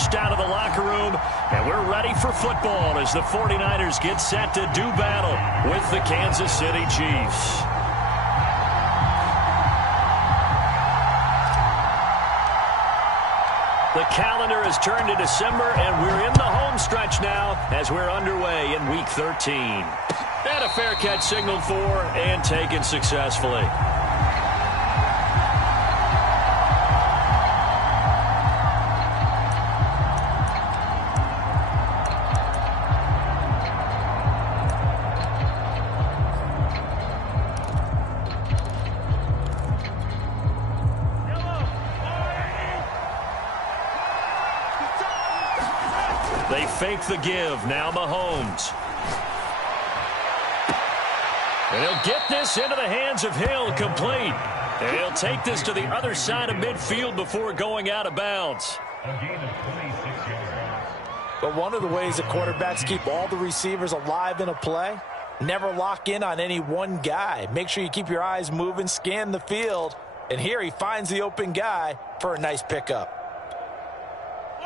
first out of the locker room, and we're ready for football as the 49ers get set to do battle with the Kansas City Chiefs. The calendar has turned to December, and we're in the home stretch now as we're underway in Week 13. And a fair catch signaled for and taken successfully. They fake the give. Now Mahomes. And he'll get this into the hands of Hill, complete. And he'll take this to the other side of midfield before going out of bounds. But one of the ways that quarterbacks keep all the receivers alive in a play, never lock in on any one guy. Make sure you keep your eyes moving, scan the field. And here he finds the open guy for a nice pickup.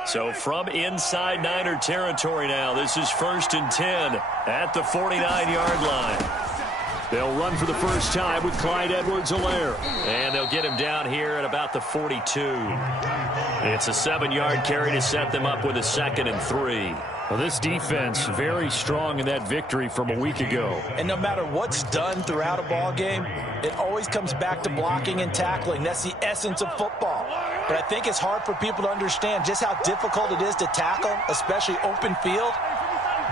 So from inside Niner territory now, this is 1st and 10 at the 49-yard line. They'll run for the first time with Clyde Edwards-Helaire. And they'll get him down here at about the 42. It's a 7-yard carry to set them up with a 2nd and 3. Well, this defense very strong in that victory from a week ago. And no matter what's done throughout a ball game, it always comes back to blocking and tackling. That's the essence of football. But I think it's hard for people to understand just how difficult it is to tackle, especially open field.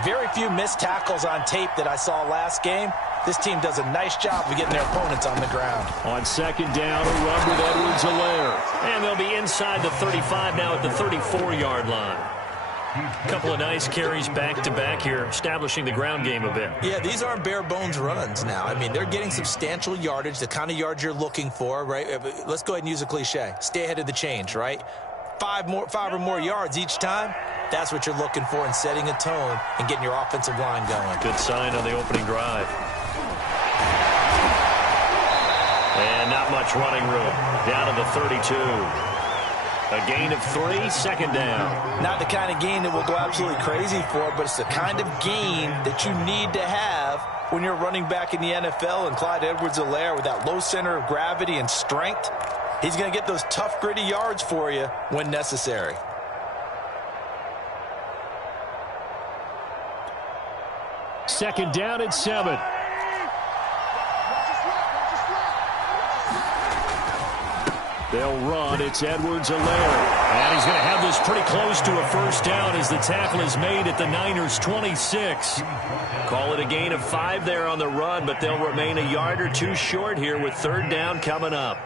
Very few missed tackles on tape that I saw last game. This team does a nice job of getting their opponents on the ground. On 2nd down, a run with Edwards-Helaire. And they'll be inside the 35 now at the 34-yard line. A couple of nice carries back-to-back here, establishing the ground game a bit. Yeah, these aren't bare-bones runs now. I mean, they're getting substantial yardage, the kind of yards you're looking for, right? Let's go ahead and use a cliche. Stay ahead of the change, right? 5 or more yards each time, that's what you're looking for in setting a tone and getting your offensive line going. Good sign on the opening drive. And not much running room. Down to the 32. A gain of 3, 2nd down. Not the kind of gain that we'll go absolutely crazy for, but it's the kind of gain that you need to have when you're running back in the NFL. And Clyde Edwards-Helaire, with that low center of gravity and strength, he's going to get those tough, gritty yards for you when necessary. Second down at 7. They'll run. It's Edwards-Helaire. And he's going to have this pretty close to a first down as the tackle is made at the Niners' 26. Call it a gain of 5 there on the run, but they'll remain a yard or 2 short here with 3rd down coming up.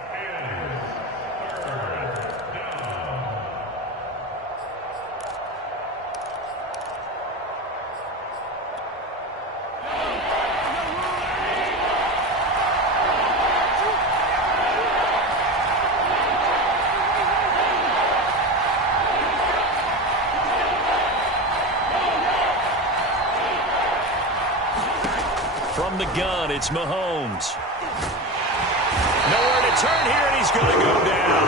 From the gun, it's Mahomes. Nowhere to turn here, and he's going to go down.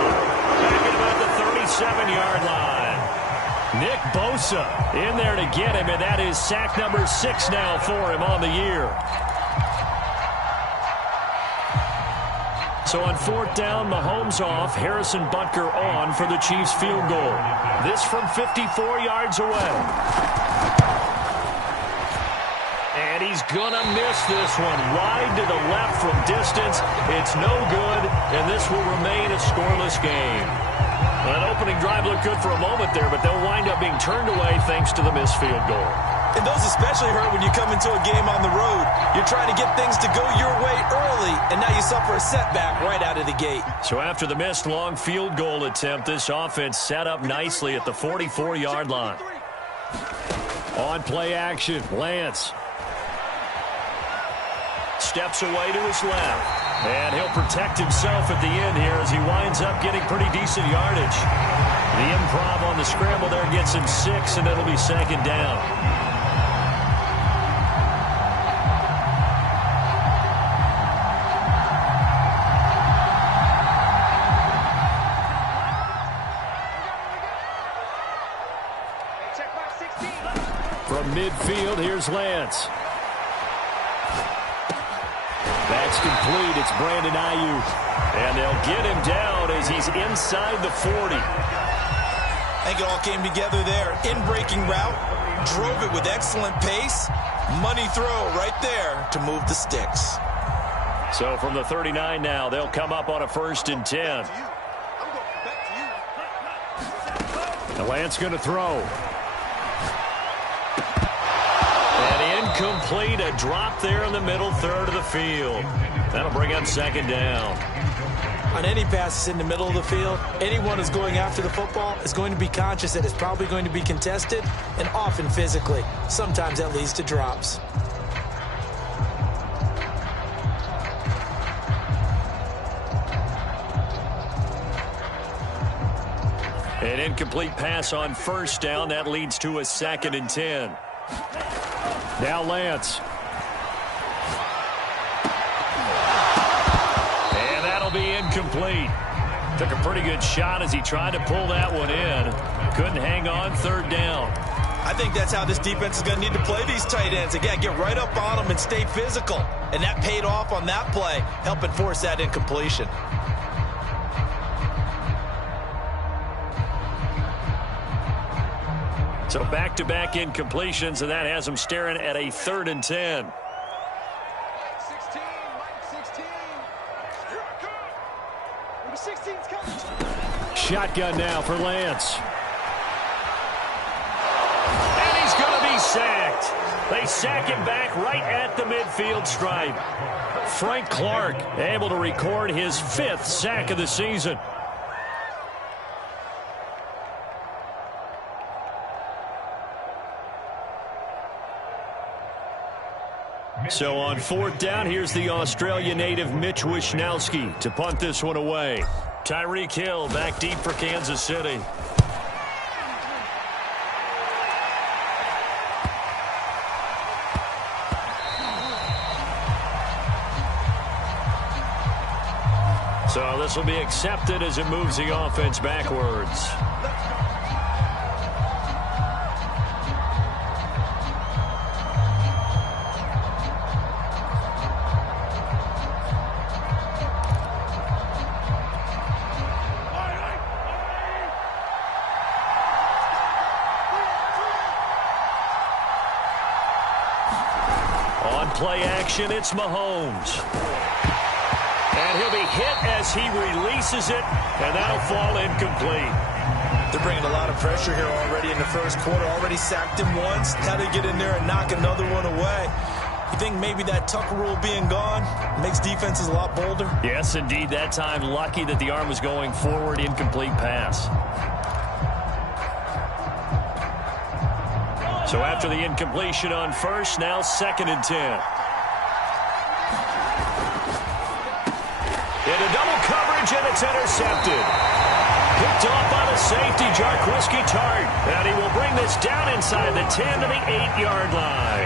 Back at about the 37-yard line. Nick Bosa in there to get him, and that is sack number 6 now for him on the year. So on 4th down, Mahomes off, Harrison Butker on for the Chiefs field goal. This from 54 yards away. And he's going to miss this one. Wide to the left from distance. It's no good, and this will remain a scoreless game. Well, that opening drive looked good for a moment there, but they'll wind up being turned away thanks to the missed field goal. And those especially hurt when you come into a game on the road. You're trying to get things to go your way early, and now you suffer a setback right out of the gate. So after the missed long field goal attempt, this offense set up nicely at the 44-yard line. On play action, Lance steps away to his left. And he'll protect himself at the end here as he winds up getting pretty decent yardage. The improv on the scramble there gets him 6, and it'll be 2nd down. From midfield, here's Lance. That's complete. It's Brandon Ayuk. And they'll get him down as he's inside the 40. I think it all came together there. In-breaking route, drove it with excellent pace. Money throw right there to move the sticks. So from the 39 now, they'll come up on a 1st and 10. The Lance going to throw. And incomplete, a drop there in the middle third of the field. That'll bring up 2nd down. On any passes in the middle of the field, anyone who's going after the football is going to be conscious that it's probably going to be contested, and often physically. Sometimes that leads to drops. An incomplete pass on 1st down. That leads to a 2nd and 10. Now Lance. And that'll be incomplete. Took a pretty good shot as he tried to pull that one in. Couldn't hang on. 3rd down. I think that's how this defense is going to need to play these tight ends. Again, get right up on them and stay physical. And that paid off on that play, helping force that incompletion. So back-to-back incompletions, and that has them staring at a 3rd and 10. Shotgun now for Lance. And he's going to be sacked. They sack him back right at the midfield stripe. Frank Clark able to record his 5th sack of the season. So on 4th down, here's the Australia native Mitch Wishnowsky to punt this one away. Tyreek Hill back deep for Kansas City. So this will be accepted as it moves the offense backwards. Play action, it's Mahomes. And he'll be hit as he releases it, and that'll fall incomplete. They're bringing a lot of pressure here already in the 1st quarter. Already sacked him once. How to get in there and knock another one away. You think maybe that Tucker rule being gone makes defenses a lot bolder? Yes, indeed. That time, lucky that the arm was going forward. Incomplete pass. So after the incompletion on 1st, now 2nd and 10. Into double coverage, and it's intercepted. Picked off by the safety, Jarquiski Tart. And he will bring this down inside the 10 to the 8-yard line.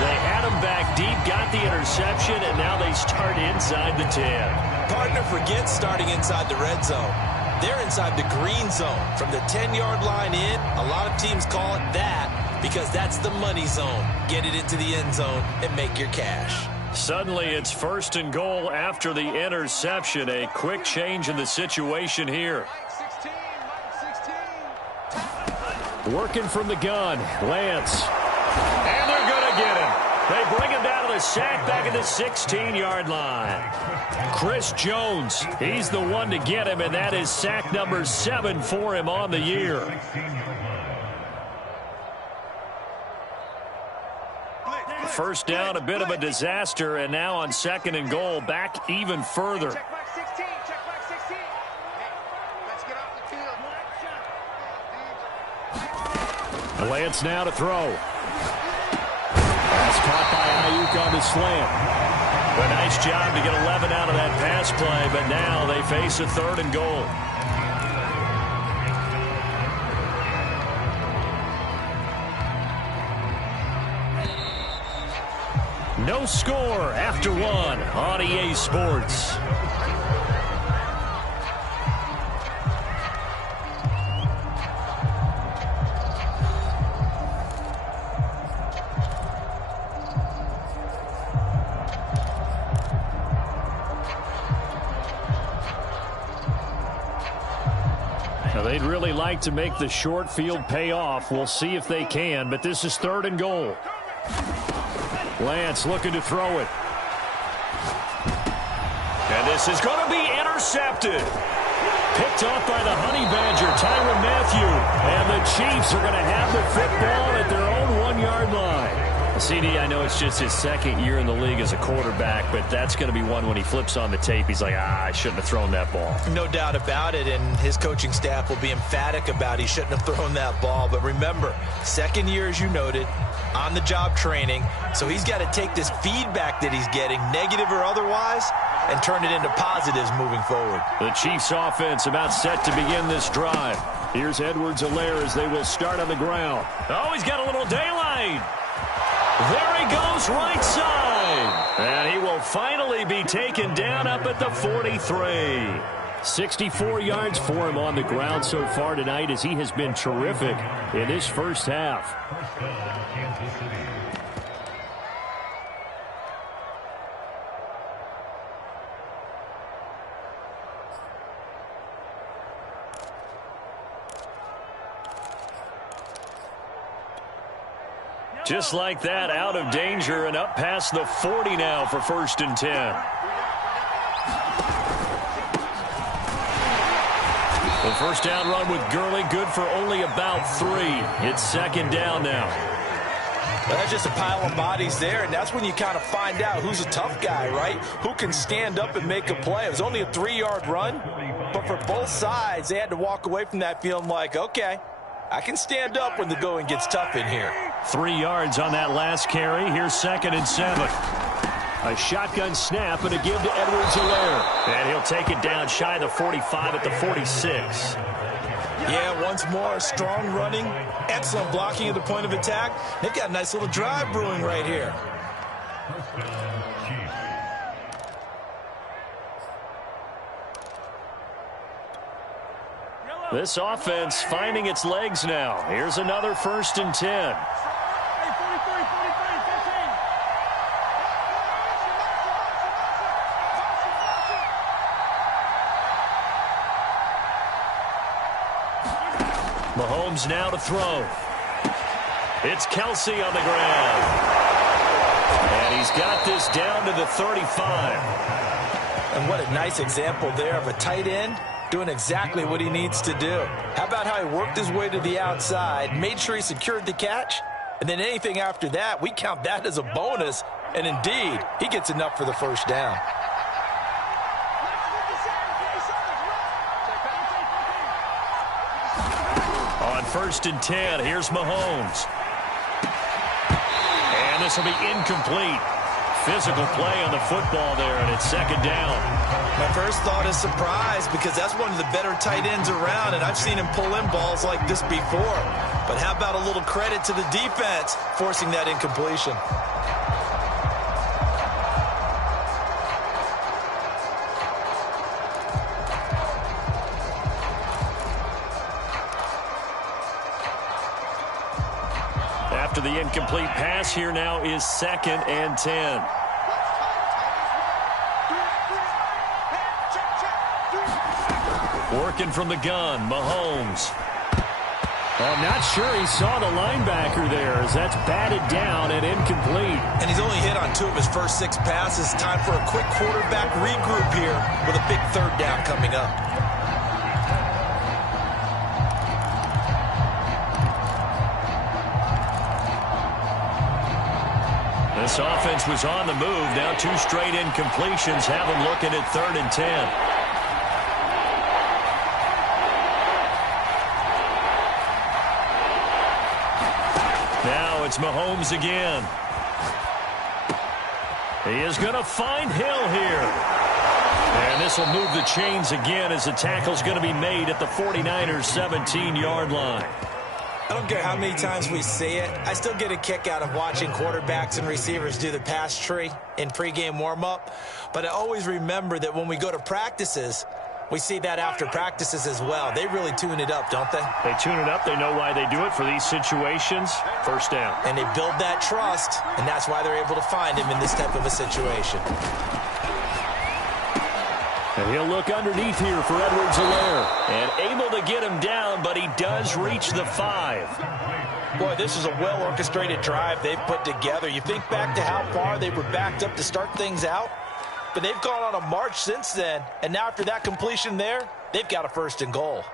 They had him back deep, got the interception, and now they start inside the 10. Partner forgets starting inside the red zone. They're inside the green zone. From the 10-yard line in, a lot of teams call it that because that's the money zone. Get it into the end zone and make your cash. Suddenly it's 1st and goal after the interception. A quick change in the situation here. Working from the gun, Lance. And they're going to get him. They bring him down to the sack back at the 16-yard line. Chris Jones, he's the one to get him, and that is sack number 7 for him on the year. First down, a bit of a disaster, and now on 2nd and goal, back even further. Check back 16. Check back 16. Hey, let's get off the field. Lance now to throw. That's caught by Ayuk on the slant. A nice job to get 11 out of that pass play, but now they face a 3rd and goal. No score after 1 on EA Sports. like to make the short field pay off. We'll see if they can, but this is 3rd and goal. Lance looking to throw it. And this is going to be intercepted. Picked off by the Honey Badger, Tyrann Mathieu. And the Chiefs are going to have the football at their own 1-yard line. CD, I know it's just his 2nd year in the league as a quarterback, but that's going to be one when he flips on the tape. He's like, I shouldn't have thrown that ball. No doubt about it, and his coaching staff will be emphatic about he shouldn't have thrown that ball. But remember, 2nd year, as you noted, on-the-job training, so he's got to take this feedback that he's getting, negative or otherwise, and turn it into positives moving forward. The Chiefs offense about set to begin this drive. Here's Edwards-Helaire as they will start on the ground. Oh, he's got a little daylight. There he goes, right side. And he will finally be taken down up at the 43. 64 yards for him on the ground so far tonight as he has been terrific in this first half. Just like that, out of danger and up past the 40 now for 1st and 10. The first down run with Gurley, good for only about 3. It's 2nd down now. Well, that's just a pile of bodies there, and that's when you kind of find out who's a tough guy, right? Who can stand up and make a play. It was only a 3-yard run, but for both sides, they had to walk away from that feeling like, okay, I can stand up when the going gets tough in here. 3 yards on that last carry. Here's 2nd and 7. A shotgun snap and a give to Edwards-Helaire. And he'll take it down shy of the 45 at the 46. Yeah, once more, strong running, excellent blocking at the point of attack. They've got a nice little drive brewing right here. This offense finding its legs now. Here's another 1st and 10. Mahomes now to throw. It's Kelsey on the ground. And he's got this down to the 35. And what a nice example there of a tight end doing exactly what he needs to do. How about how he worked his way to the outside, made sure he secured the catch, and then anything after that, we count that as a bonus. And indeed, he gets enough for the first down. On 1st and 10, here's Mahomes. And this will be incomplete. Physical play on the football there, and it's 2nd down. My first thought is surprise, because that's one of the better tight ends around, and I've seen him pull in balls like this before. But how about a little credit to the defense forcing that incompletion? After the incomplete pass, here now is 2nd and 10. Working from the gun, Mahomes. I'm not sure he saw the linebacker there as that's batted down and incomplete. And he's only hit on 2 of his first 6 passes. Time for a quick quarterback regroup here with a big 3rd down coming up. This offense was on the move. Now 2 straight incompletions have them looking at 3rd and 10. Now it's Mahomes again. He is going to find Hill here. And this will move the chains again as the tackle's going to be made at the 49ers' 17-yard line. I don't care how many times we see it. I still get a kick out of watching quarterbacks and receivers do the pass tree in pregame warm-up. But I always remember that when we go to practices, we see that after practices as well. They really tune it up, don't they? They tune it up. They know why they do it for these situations. First down. And they build that trust, and that's why they're able to find him in this type of a situation. And he'll look underneath here for Edwards-Helaire. And able to get him down, but he does reach the 5. Boy, this is a well-orchestrated drive they've put together. You think back to how far they were backed up to start things out, but they've gone on a march since then. And now after that completion there, they've got a 1st and goal.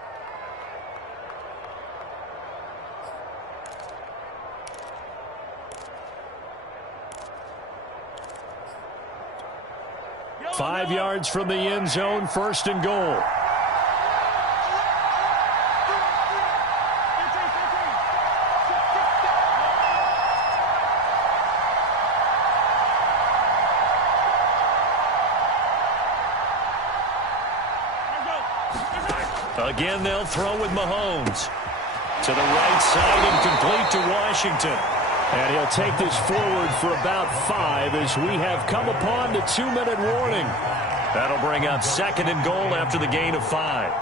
Five yards from the end zone, 1st and goal. Again, they'll throw with Mahomes. To the right side, incomplete to Washington. And he'll take this forward for about 5 as we have come upon the 2-minute warning. That'll bring up 2nd and goal after the gain of 5.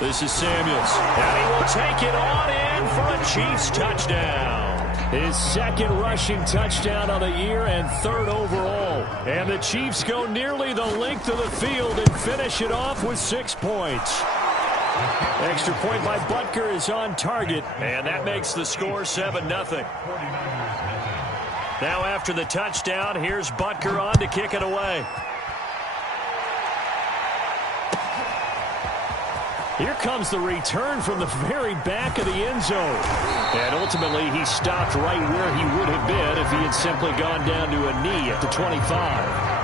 This is Samuels, and he will take it on in for a Chiefs touchdown. His 2nd rushing touchdown of the year and 3rd overall. And the Chiefs go nearly the length of the field and finish it off with 6 points. Extra point by Butker is on target, and that makes the score 7-0. Now after the touchdown, here's Butker on to kick it away. Here comes the return from the very back of the end zone. And ultimately, he stopped right where he would have been if he had simply gone down to a knee at the 25.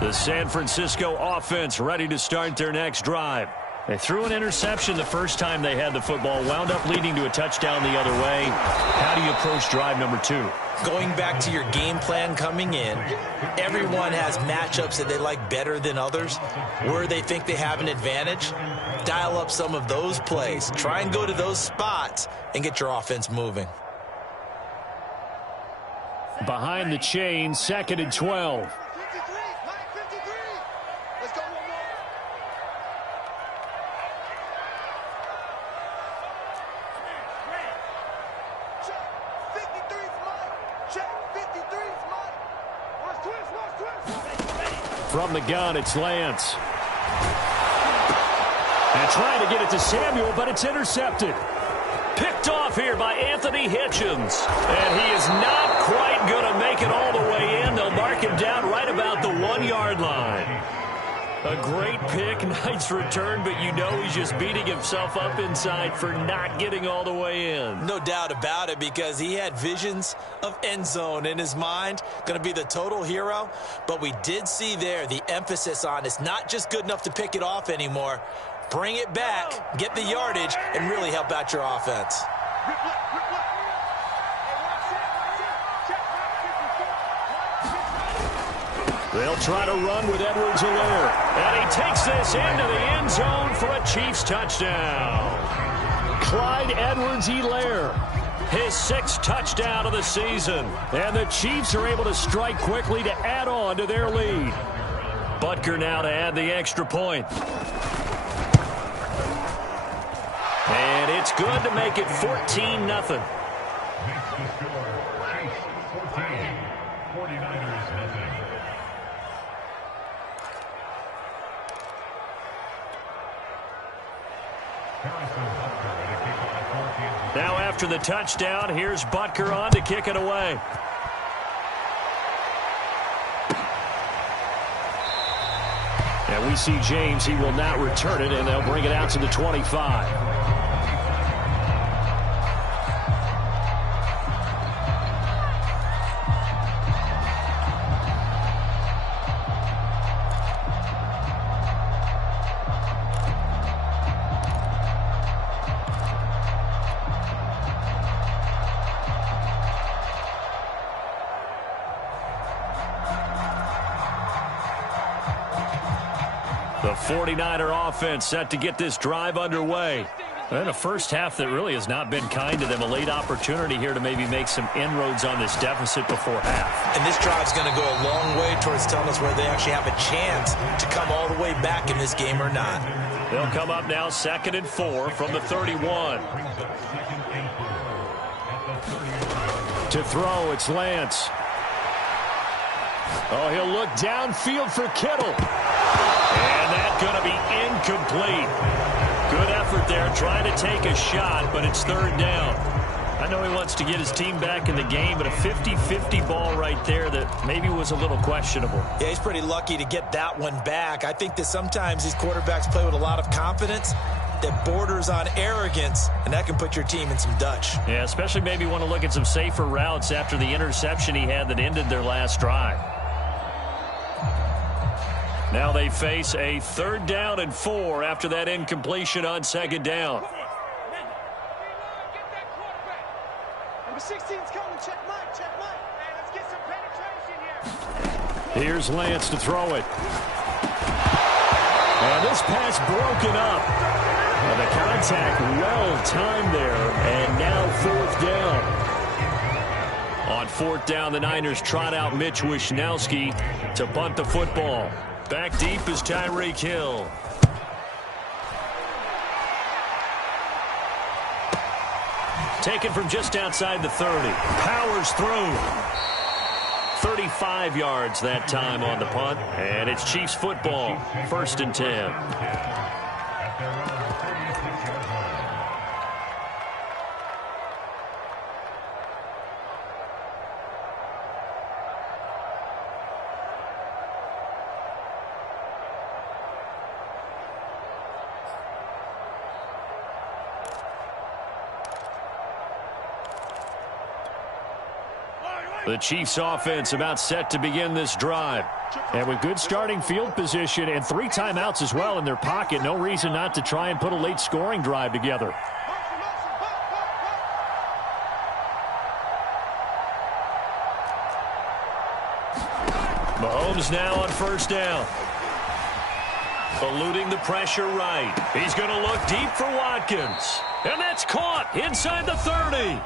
The San Francisco offense ready to start their next drive. They threw an interception the first time they had the football, wound up leading to a touchdown the other way. How do you approach drive number 2? Going back to your game plan coming in, everyone has matchups that they like better than others, where they think they have an advantage. Dial up some of those plays. Try and go to those spots and get your offense moving. Behind the chain, 2nd and 12. From the gun, it's Lance. And trying to get it to Samuel, but it's intercepted. Picked off here by Anthony Hitchens. And he is not quite going to make it all the way in. They'll mark him down right about the 1-yard line. A great pick, nice return, but you know he's just beating himself up inside for not getting all the way in. No doubt about it, because he had visions of end zone in his mind. Going to be the total hero. But we did see there the emphasis on it's not just good enough to pick it off anymore. Bring it back, get the yardage, and really help out your offense. They'll try to run with Edwards-Helaire. And he takes this into the end zone for a Chiefs touchdown. Clyde Edwards-Helaire, his 6th touchdown of the season. And the Chiefs are able to strike quickly to add on to their lead. Butker now to add the extra point. And it's good to make it 14-0. Now after the touchdown, here's Butker on to kick it away. And we see James, he will not return it, and they'll bring it out to the 25. The 49er offense set to get this drive underway. And a first half that really has not been kind to them. A late opportunity here to maybe make some inroads on this deficit before half. And this drive's going to go a long way towards telling us whether they actually have a chance to come all the way back in this game or not. They'll come up now 2nd and 4 from the 31. To throw, it's Lance. Oh, he'll look downfield for Kittle. And that's going to be incomplete. Good effort there, trying to take a shot, but it's 3rd down. I know he wants to get his team back in the game, but a 50-50 ball right there that maybe was a little questionable. Yeah, he's pretty lucky to get that one back. I think that sometimes these quarterbacks play with a lot of confidence that borders on arrogance, and that can put your team in some Dutch. Yeah, especially maybe want to look at some safer routes after the interception he had that ended their last drive. Now they face a 3rd down and 4 after that incompletion on 2nd down. Number 16's coming. Check Mike. Check Mike. Hey, let's get some penetration here. Here's Lance to throw it. And this pass broken up. And the contact well timed there. And now 4th down. On 4th down, the Niners trot out Mitch Wishnowski to punt the football. Back deep is Tyreek Hill. Taken from just outside the 30. Powers through. 35 yards that time on the punt. And it's Chiefs football. 1st and 10. The Chiefs offense about set to begin this drive. And with good starting field position and 3 timeouts as well in their pocket, no reason not to try and put a late scoring drive together. Mahomes now on 1st down. Eluding the pressure right. He's going to look deep for Watkins. And that's caught inside the 30.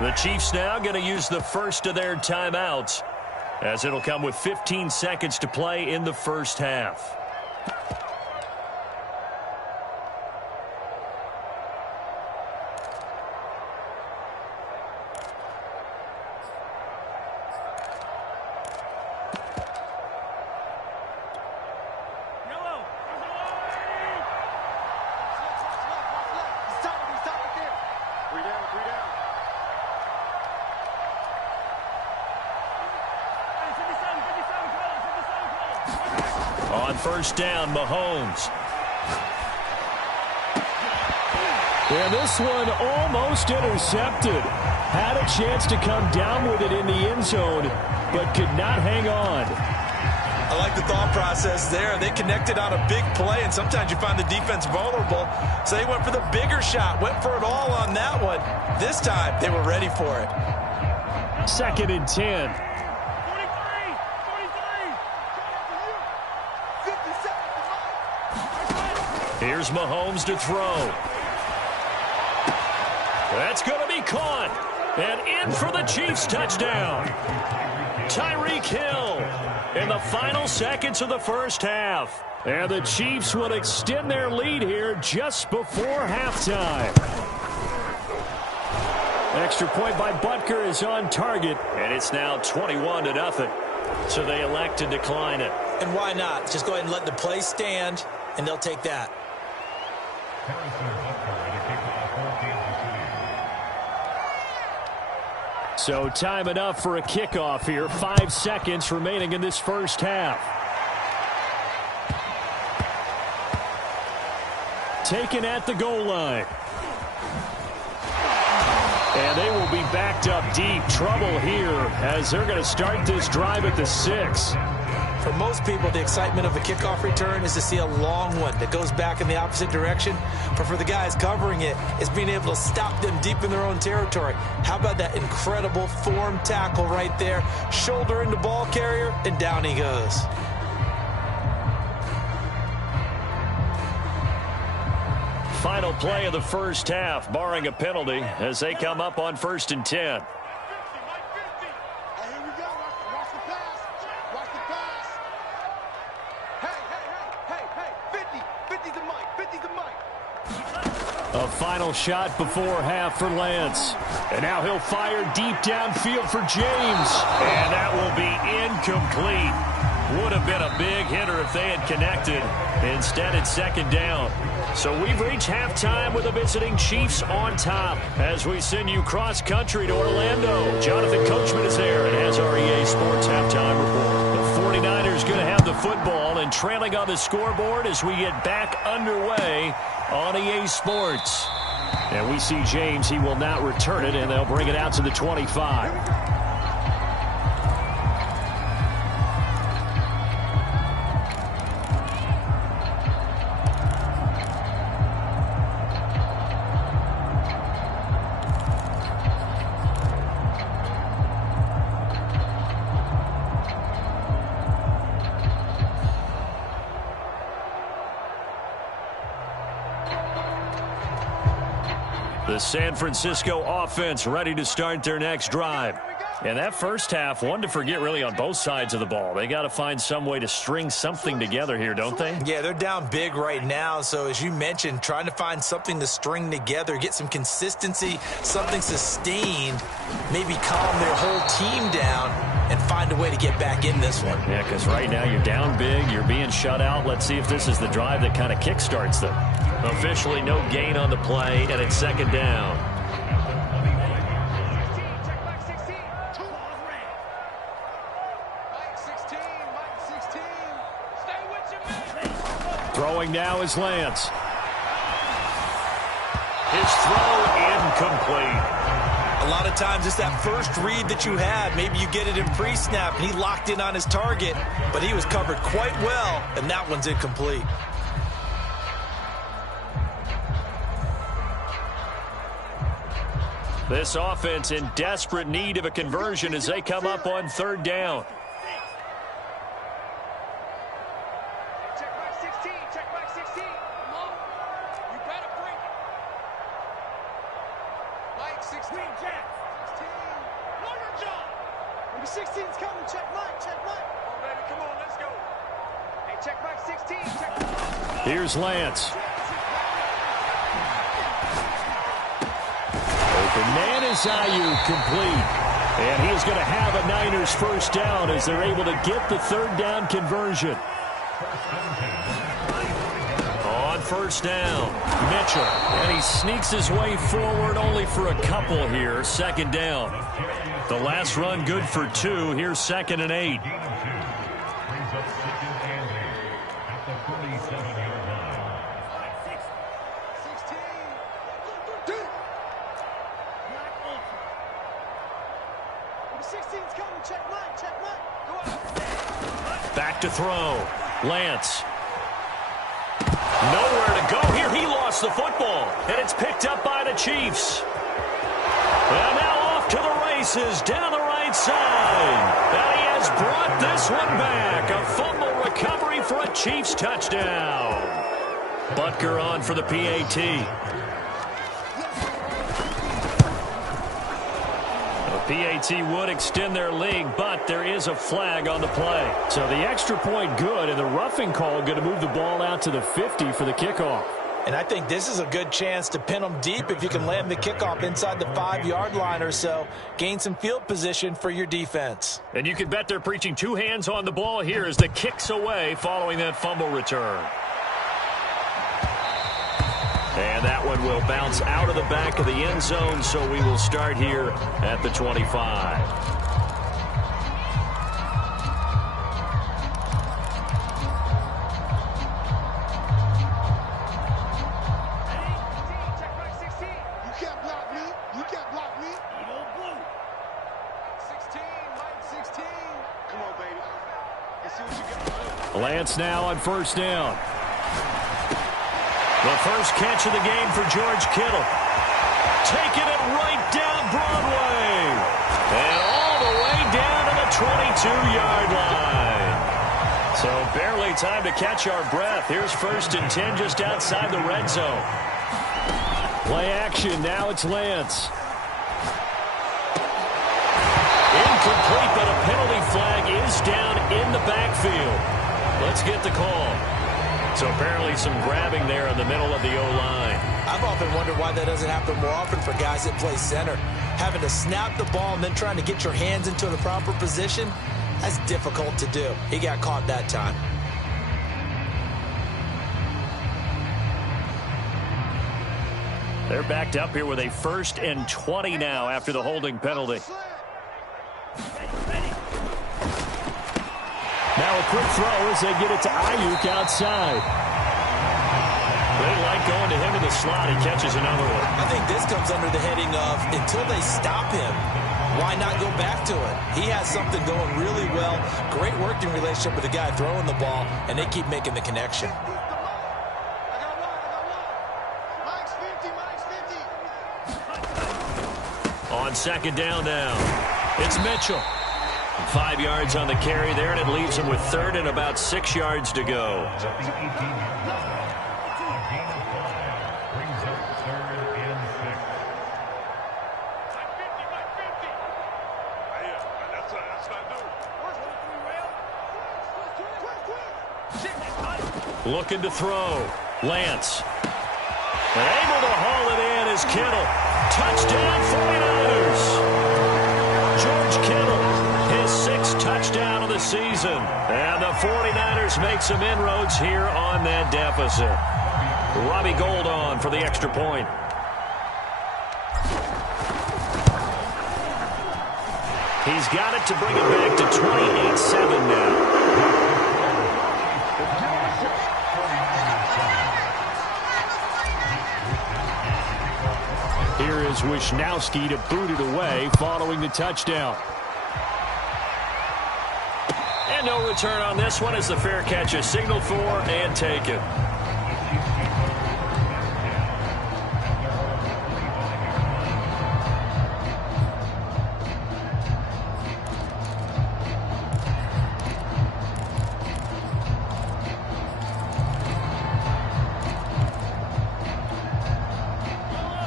The Chiefs now going to use the first of their timeouts, as it'll come with 15 seconds to play in the first half. On 1st down, Mahomes. And this one almost intercepted. Had a chance to come down with it in the end zone, but could not hang on. I like the thought process there. They connected on a big play, and sometimes you find the defense vulnerable. So they went for the bigger shot, went for it all on that one. This time, they were ready for it. 2nd and 10. Here's Mahomes to throw. That's going to be caught. And in for the Chiefs touchdown. Tyreek Hill in the final seconds of the first half. And the Chiefs will extend their lead here just before halftime. Extra point by Butker is on target. And it's now 21-0. So they elect to decline it. And why not? Just go ahead and let the play stand, and they'll take that. So time enough for a kickoff here. 5 seconds remaining in this first half. Taken at the goal line. And they will be backed up deep. Trouble here as they're going to start this drive at the 6. For most people, the excitement of a kickoff return is to see a long one that goes back in the opposite direction. But for the guys covering it, it's being able to stop them deep in their own territory. How about that incredible form tackle right there? Shoulder into ball carrier, and down he goes. final play of the first half, barring a penalty, as they come up on 1st and 10. Here we go. Watch the pass. Watch the pass. Hey. 50 the mic. 50 the mic. A final shot before half for Lance. And now he'll fire deep downfield for James. And that will be incomplete. Would have been a big hitter if they had connected. Instead, it's 2nd down. So we've reached halftime with the visiting Chiefs on top as we send you cross-country to Orlando. Jonathan Coachman is there and has our EA Sports halftime report. The 49ers going to have the football and trailing on the scoreboard as we get back underway on EA Sports. And we see James. He will not return it, and they'll bring it out to the 25. The San Francisco offense ready to start their next drive. And that first half, one to forget really on both sides of the ball. They got to find some way to string something together here, don't they? Yeah, they're down big right now. So as you mentioned, trying to find something to string together, get some consistency, something sustained, maybe calm their whole team down and find a way to get back in this one. Yeah, because right now you're down big, you're being shut out. Let's see if this is the drive that kind of kickstarts them. Officially no gain on the play, and it's 2nd down. Throwing now is Lance. His throw incomplete. A lot of times it's that first read that you have. Maybe you get it in pre-snap, and he locked in on his target, but he was covered quite well, and that one's incomplete. This offense in desperate need of a conversion as they come up on 3rd down. Check back 16. Check back 16. Come on. You better bring it. Mike 16. Jack. 16. Longer John. Number 16's coming. Check Mike. Check Mike. Come on, baby. Come on. Let's go. Hey, check back 16. Check. Here's Lance. Open man is Ayuk, complete. And he is going to have a Niners first down as they're able to get the 3rd down conversion. On 1st down, Mitchell. And he sneaks his way forward only for a couple here. 2nd down. The last run good for 2. Here's 2nd and 8. Back to throw. Lance. Nowhere to go here. He lost the football. And it's picked up by the Chiefs. And now off to the races down the right side. And he has brought this one back. A fumble recovery for a Chiefs touchdown. Butker on for the PAT. PAT would extend their lead, but there is a flag on the play. So the extra point good, and the roughing call going to move the ball out to the 50 for the kickoff. And I think this is a good chance to pin them deep if you can land the kickoff inside the 5-yard line or so. Gain some field position for your defense. And you can bet they're preaching 2 hands on the ball here as the kick's away following that fumble return. And that one will bounce out of the back of the end zone, so we will start here at the 25. Lance now on 1st down. The first catch of the game for George Kittle. Taking it right down Broadway. And all the way down to the 22-yard line. So barely time to catch our breath. Here's 1st and 10 just outside the red zone. Play action. Now it's Lance. Incomplete, but a penalty flag is down in the backfield. Let's get the call. So apparently some grabbing there in the middle of the O-line. I've often wondered why that doesn't happen more often for guys that play center. Having to snap the ball and then trying to get your hands into the proper position, that's difficult to do. He got caught that time. They're backed up here with a 1st and 20 now after the holding penalty. Now a quick throw as they get it to Ayuk outside. They like going to him in the slot. He catches another one. I think this comes under the heading of until they stop him, why not go back to it? He has something going really well. Great working relationship with the guy throwing the ball, and they keep making the connection. On 2nd down now, it's Mitchell. 5 yards on the carry there, and it leaves him with 3rd and about 6 yards to go. Looking to throw. Lance. And able to haul it in is Kittle. Touchdown 49ers. George Kittle, his 6th touchdown of the season. And the 49ers make some inroads here on that deficit. Robbie Gould on for the extra point. He's got it to bring it back to 28-7 now. Here is Wishnowski to boot it away following the touchdown. And no return on this one as the fair catch is signaled for and taken.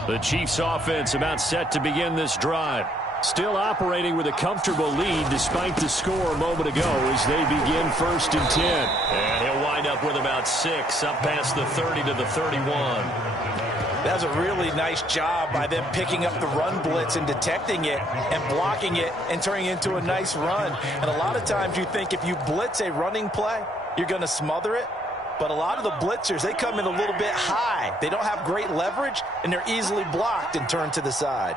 The Chiefs offense about set to begin this drive. Still operating with a comfortable lead despite the score a moment ago as they begin 1st and 10. And he'll wind up with about 6 up past the 30 to the 31. That's a really nice job by them picking up the run blitz and detecting it and blocking it and turning it into a nice run. And a lot of times you think if you blitz a running play, you're going to smother it. But a lot of the blitzers, they come in a little bit high. They don't have great leverage, and they're easily blocked and turned to the side.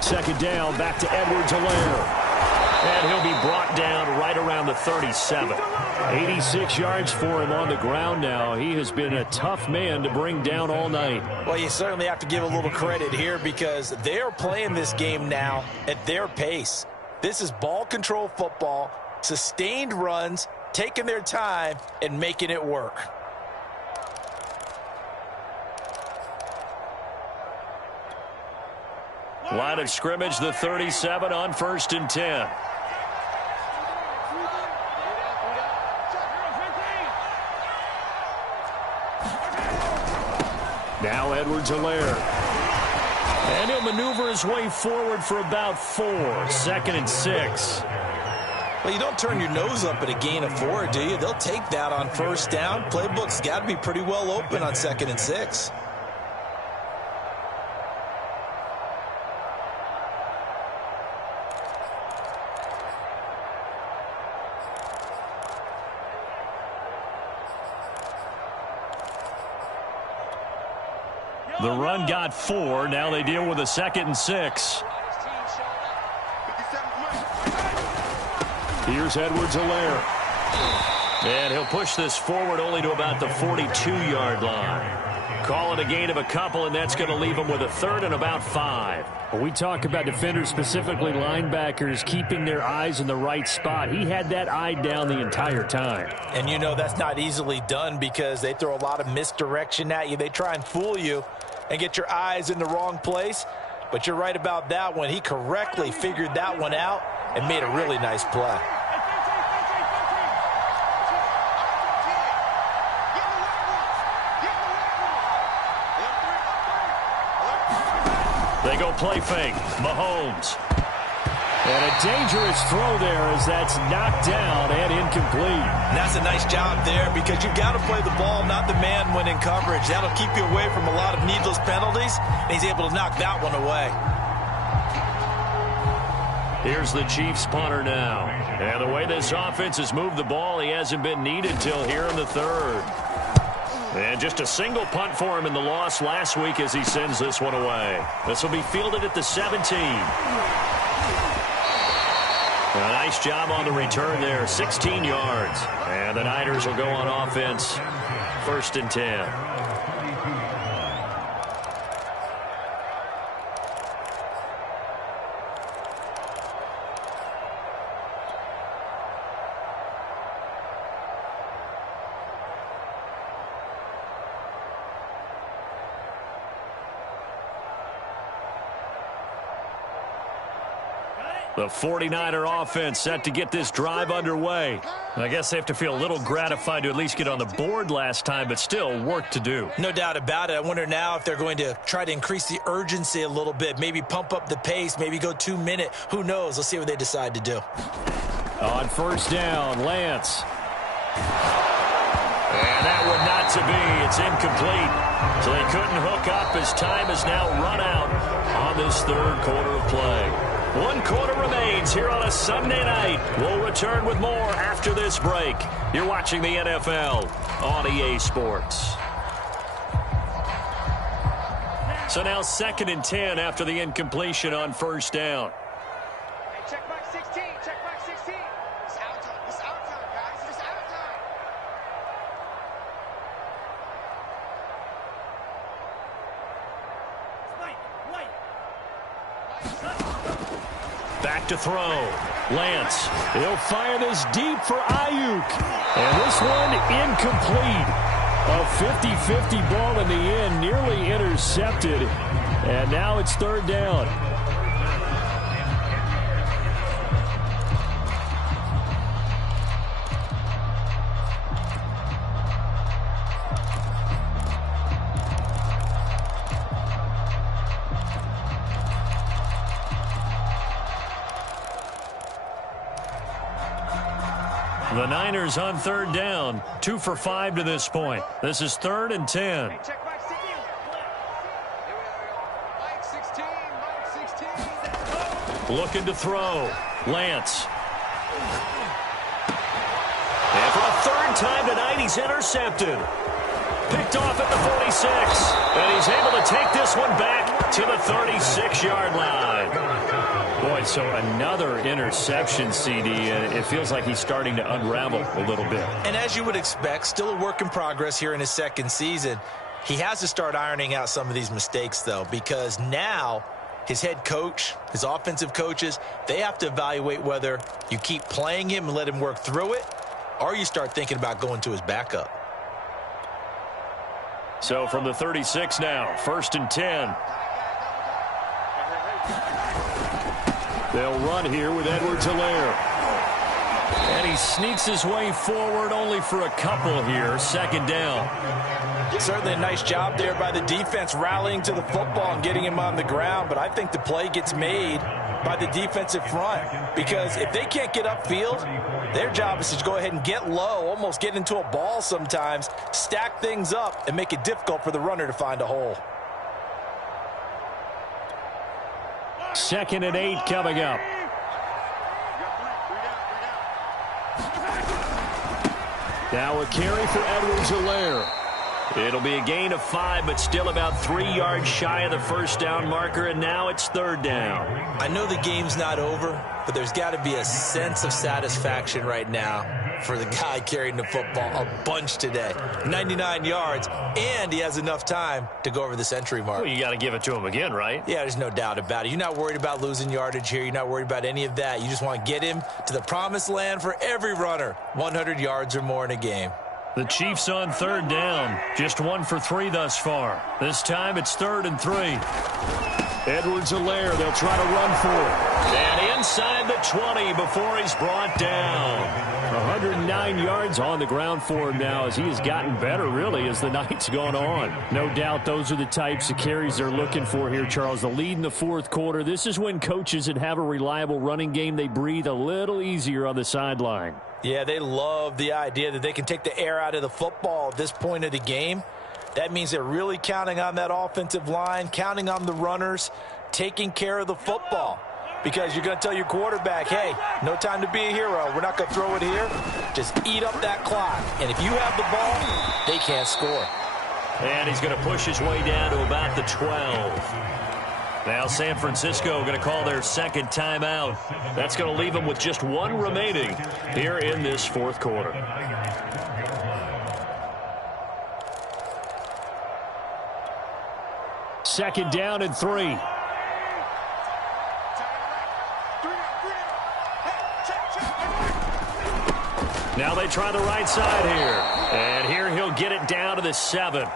Second down, back to Edwards-Helaire. And he'll be brought down right around the 37. 86 yards for him on the ground now. He has been a tough man to bring down all night. Well, you certainly have to give a little credit here because they're playing this game now at their pace. This is ball control football, sustained runs, taking their time, and making it work. Line of scrimmage, the 37 on 1st and 10. Now Edwards-Helaire. And he'll maneuver his way forward for about 4. 2nd and 6. Well, you don't turn your nose up at a gain of 4, do you? They'll take that on 1st down. Playbook's got to be pretty well open on 2nd and 6. The run got 4. Now they deal with a 2nd and 6. Here's Edwards-Helaire. And he'll push this forward only to about the 42-yard line. Call it a gain of a couple, and that's going to leave him with a 3rd and about 5. When we talk about defenders, specifically linebackers, keeping their eyes in the right spot, he had that eye down the entire time. And you know that's not easily done because they throw a lot of misdirection at you. They try and fool you and get your eyes in the wrong place. But you're right about that one. He correctly figured that one out and made a really nice play. go play fake. Mahomes. And a dangerous throw there as that's knocked down and incomplete. And that's a nice job there because you've got to play the ball, not the man when in coverage. That'll keep you away from a lot of needless penalties, and he's able to knock that one away. Here's the Chiefs punter now. And the way this offense has moved the ball, he hasn't been needed till here in the third. And just a single punt for him in the loss last week as he sends this one away. This will be fielded at the 17. A nice job on the return there, 16 yards. And the Niners will go on offense, 1st and 10. The 49er offense set to get this drive underway. I guess they have to feel a little gratified to at least get on the board last time, but still work to do. No doubt about it. I wonder now if they're going to try to increase the urgency a little bit, maybe pump up the pace, maybe go 2-minute. Who knows? Let's see what they decide to do. On 1st down, Lance. And that one not to be. It's incomplete. So they couldn't hook up as time has now run out on this 3rd quarter of play. 1 quarter remains here on a Sunday night. We'll return with more after this break. You're watching the NFL on EA Sports. So now 2nd and 10 after the incompletion on 1st down. Hey, check back 16. Check back 16. It's out time. It's out time, guys. It's out time. Back to throw. Lance. He'll fire this deep for Ayuk. And this one incomplete. A 50-50 ball in the end, nearly intercepted. And now it's 3rd down. The Niners on 3rd down, 2 for 5 to this point. This is 3rd and 10. Hey, check back 16. Here we are. Mike 16. Looking to throw. Lance. And for the 3rd time tonight, he's intercepted. Picked off at the 46. And he's able to take this one back to the 36-yard line. Boy, so another interception, CD, and it feels like he's starting to unravel a little bit. And as you would expect, still a work in progress here in his 2nd season. He has to start ironing out some of these mistakes, though, because now his head coach, his offensive coaches, they have to evaluate whether you keep playing him and let him work through it, or you start thinking about going to his backup. So from the 36 now, 1st and 10. They'll run here with Edwards-Helaire. And he sneaks his way forward only for a couple here. 2nd down. Certainly a nice job there by the defense rallying to the football and getting him on the ground. But I think the play gets made by the defensive front. Because if they can't get upfield, their job is to go ahead and get low, almost get into a ball sometimes, stack things up, and make it difficult for the runner to find a hole. 2nd and 8 coming up. Now a carry for Edwards-Helaire. It'll be a gain of 5, but still about 3 yards shy of the 1st down marker, and now it's 3rd down. I know the game's not over, but there's got to be a sense of satisfaction right now for the guy carrying the football a bunch today. 99 yards, and he has enough time to go over the century mark. Well, you got to give it to him again, right? Yeah, there's no doubt about it. You're not worried about losing yardage here. You're not worried about any of that. You just want to get him to the promised land for every runner. 100 yards or more in a game. The Chiefs on 3rd down. Just 1 for 3 thus far. This time it's 3rd and 3. Edwards-Helaire, they'll try to run for it. And inside the 20 before he's brought down. 209 yards on the ground for him now as he has gotten better, really, as the night's gone on. No doubt those are the types of carries they're looking for here, Charles. The lead in the fourth quarter. This is when coaches that have a reliable running game, they breathe a little easier on the sideline. Yeah, they love the idea that they can take the air out of the football at this point of the game. That means they're really counting on that offensive line, counting on the runners, taking care of the football. Because you're going to tell your quarterback, hey, no time to be a hero. We're not going to throw it here. Just eat up that clock. And if you have the ball, they can't score. And he's going to push his way down to about the 12. Now San Francisco going to call their second timeout. That's going to leave them with just one remaining here in this fourth quarter. Second down and 3. Now they try the right side here. And here he'll get it down to the 7.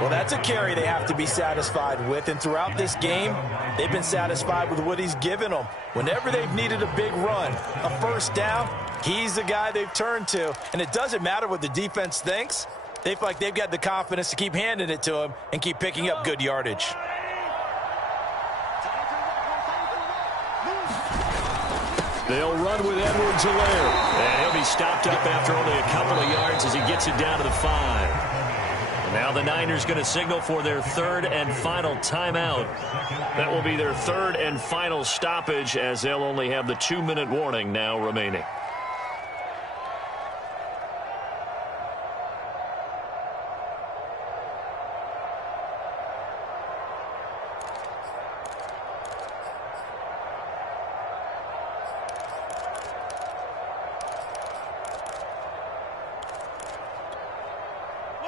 Well, that's a carry they have to be satisfied with. And throughout this game, they've been satisfied with what he's given them. Whenever they've needed a big run, a first down, he's the guy they've turned to. And it doesn't matter what the defense thinks. They feel like they've got the confidence to keep handing it to him and keep picking up good yardage. They'll run with Edwards-Helaire. And he'll be stopped up after only a couple of yards as he gets it down to the 5. And now the Niners going to signal for their third and final timeout. That will be their third and final stoppage as they'll only have the 2-minute warning now remaining.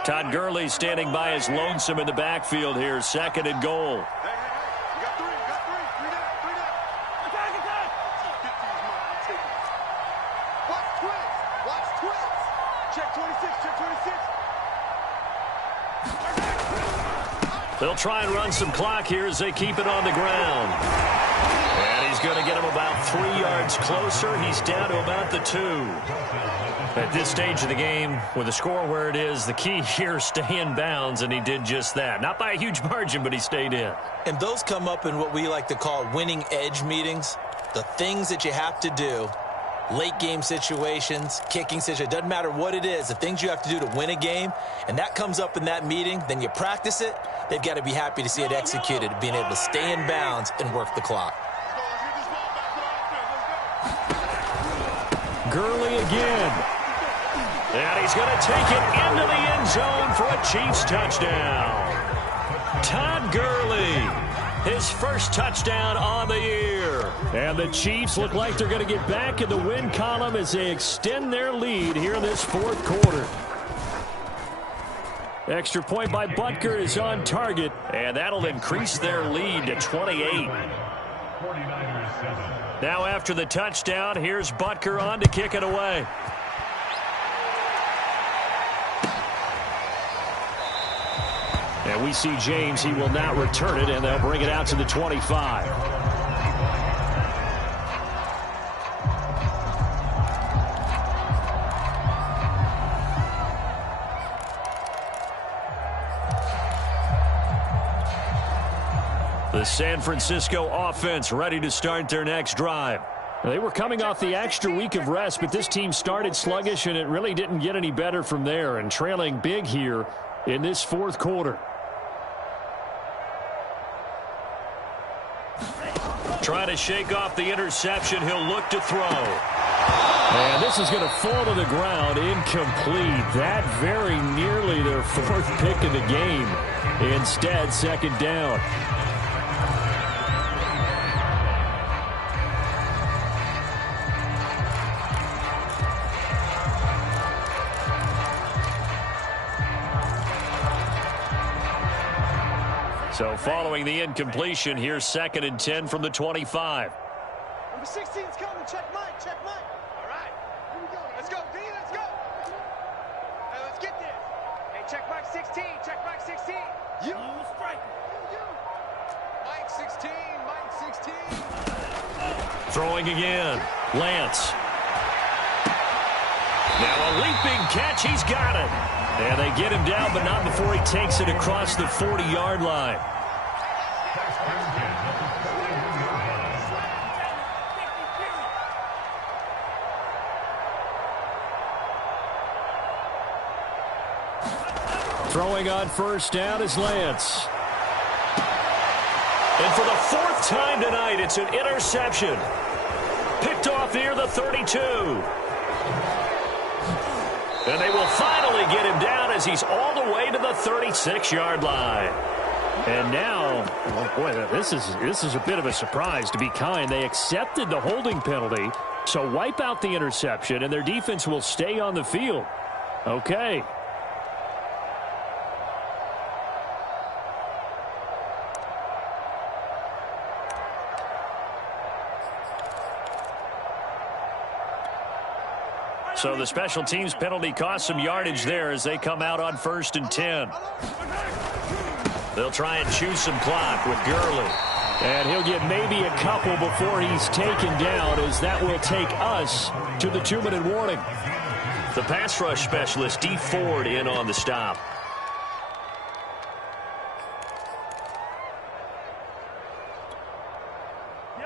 Todd Gurley standing by his lonesome in the backfield here. Second and goal. Hey, you got three. Three down. Attack. Watch twins. Check 26. They'll try and run some clock here as they keep it on the ground. And he's going to get him about 3 yards closer. He's down to about the 2. At this stage of the game, with the score where it is, the key here is stay in bounds, and he did just that. Not by a huge margin, but he stayed in. And those come up in what we like to call winning edge meetings. The things that you have to do, late game situations, kicking situations, doesn't matter what it is, the things you have to do to win a game, and that comes up in that meeting, then you practice it, they've got to be happy to see it executed, being able to stay in bounds and work the clock. Gurley again. And he's going to take it into the end zone for a Chiefs touchdown. Todd Gurley, his first touchdown on the year. And the Chiefs look like they're going to get back in the win column as they extend their lead here in this fourth quarter. Extra point by Butker is on target, and that'll increase their lead to 28. Now after the touchdown, here's Butker on to kick it away. And we see James. He will not return it, and they'll bring it out to the 25. The San Francisco offense ready to start their next drive. They were coming off the extra week of rest, but this team started sluggish, and it really didn't get any better from there, and trailing big here in this fourth quarter. Trying to shake off the interception. He'll look to throw. And this is going to fall to the ground, incomplete. That very nearly their fourth pick of the game. Instead, second down. So following the incompletion, here's second and 10 from the 25. Number 16's coming. Check Mike. All right. Here we go. Let's go, D. Let's go. Hey, let's get this. Hey, check Mike 16. Check Mike 16. You strike. You. Mike 16. Mike 16. Throwing again. Lance. Now a leaping catch. He's got it. And they get him down, but not before he takes it across the 40-yard line. Throwing on first down is Lance. And for the fourth time tonight, it's an interception. Picked off near the 32. And they will finally get him down as he's all the way to the 36-yard line. And now, boy, this is a bit of a surprise, to be kind. They accepted the holding penalty, so wipe out the interception, and their defense will stay on the field. Okay. So the special teams penalty cost some yardage there as they come out on 1st and 10. They'll try and chew some clock with Gurley. And he'll get maybe a couple before he's taken down, as that will take us to the 2-minute warning. The pass rush specialist, D. Ford, in on the stop.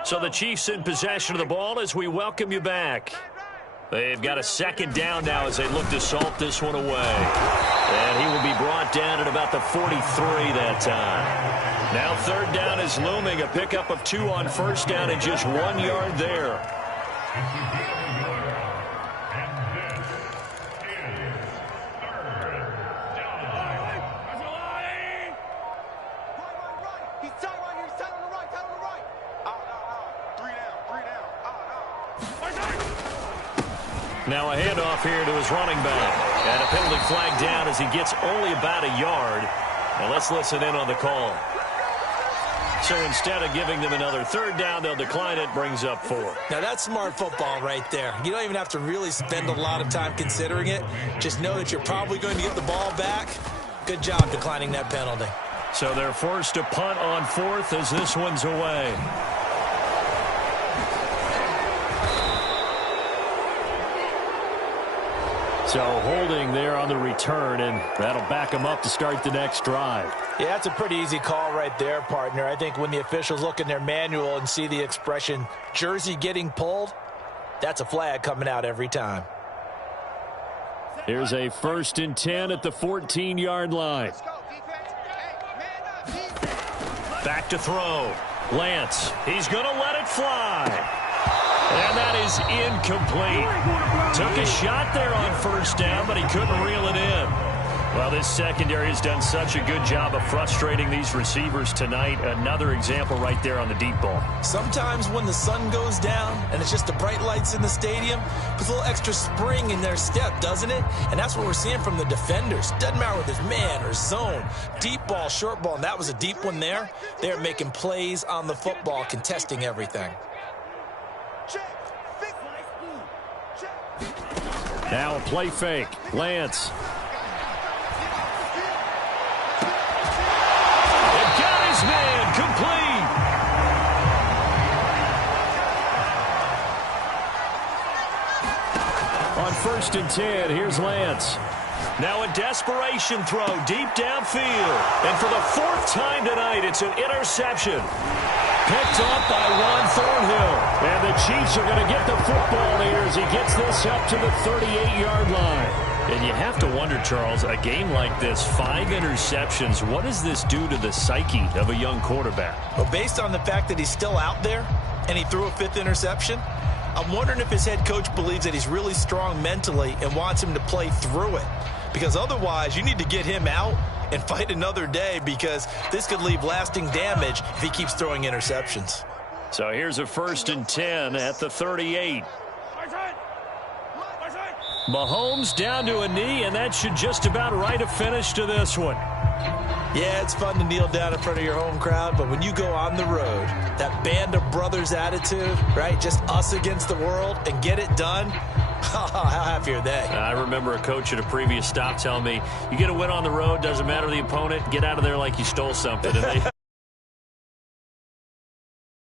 So the Chiefs in possession of the ball as we welcome you back. They've got a second down now as they look to salt this one away. And he will be brought down at about the 43 that time. Now 3rd down is looming. A pickup of 2 on 1st down and just 1 yard there. Now a handoff here to his running back. And a penalty flag down as he gets only about a yard. And let's listen in on the call. So instead of giving them another 3rd down, they'll decline it. Brings up 4. Now that's smart football right there. You don't even have to really spend a lot of time considering it. Just know that you're probably going to get the ball back. Good job declining that penalty. So they're forced to punt on 4th as this one's away. So holding there on the return, and that'll back them up to start the next drive. Yeah, that's a pretty easy call right there, partner. I think when the officials look in their manual and see the expression jersey getting pulled, that's a flag coming out every time. Here's a 1st and 10 at the 14-yard line. Back to throw. Lance, he's going to let it fly. And that is incomplete. Took a shot there on 1st down, but he couldn't reel it in. Well, this secondary has done such a good job of frustrating these receivers tonight. Another example right there on the deep ball. Sometimes when the sun goes down and it's just the bright lights in the stadium, puts a little extra spring in their step, doesn't it? And that's what we're seeing from the defenders. Doesn't matter whether it's man or zone, deep ball, short ball, and that was a deep one there. They're making plays on the football, contesting everything. Now a play fake. Lance. It got his man complete. On 1st and 10, here's Lance. Now a desperation throw deep downfield. And for the 4th time tonight, it's an interception. Picked off by Ron Thornhill. And the Chiefs are going to get the football here as he gets this up to the 38-yard line. And you have to wonder, Charles, a game like this, 5 interceptions, what does this do to the psyche of a young quarterback? Well, based on the fact that he's still out there and he threw a 5th interception, I'm wondering if his head coach believes that he's really strong mentally and wants him to play through it. Because otherwise, you need to get him out and fight another day, because this could leave lasting damage if he keeps throwing interceptions. So here's a 1st and 10 at the 38. Mahomes down to a knee, and that should just about write a finish to this one. Yeah, it's fun to kneel down in front of your home crowd, but when you go on the road, that band of brothers attitude, right, just us against the world, and get it done, how happy are they? I remember a coach at a previous stop telling me, you get a win on the road, doesn't matter the opponent, get out of there like you stole something. And they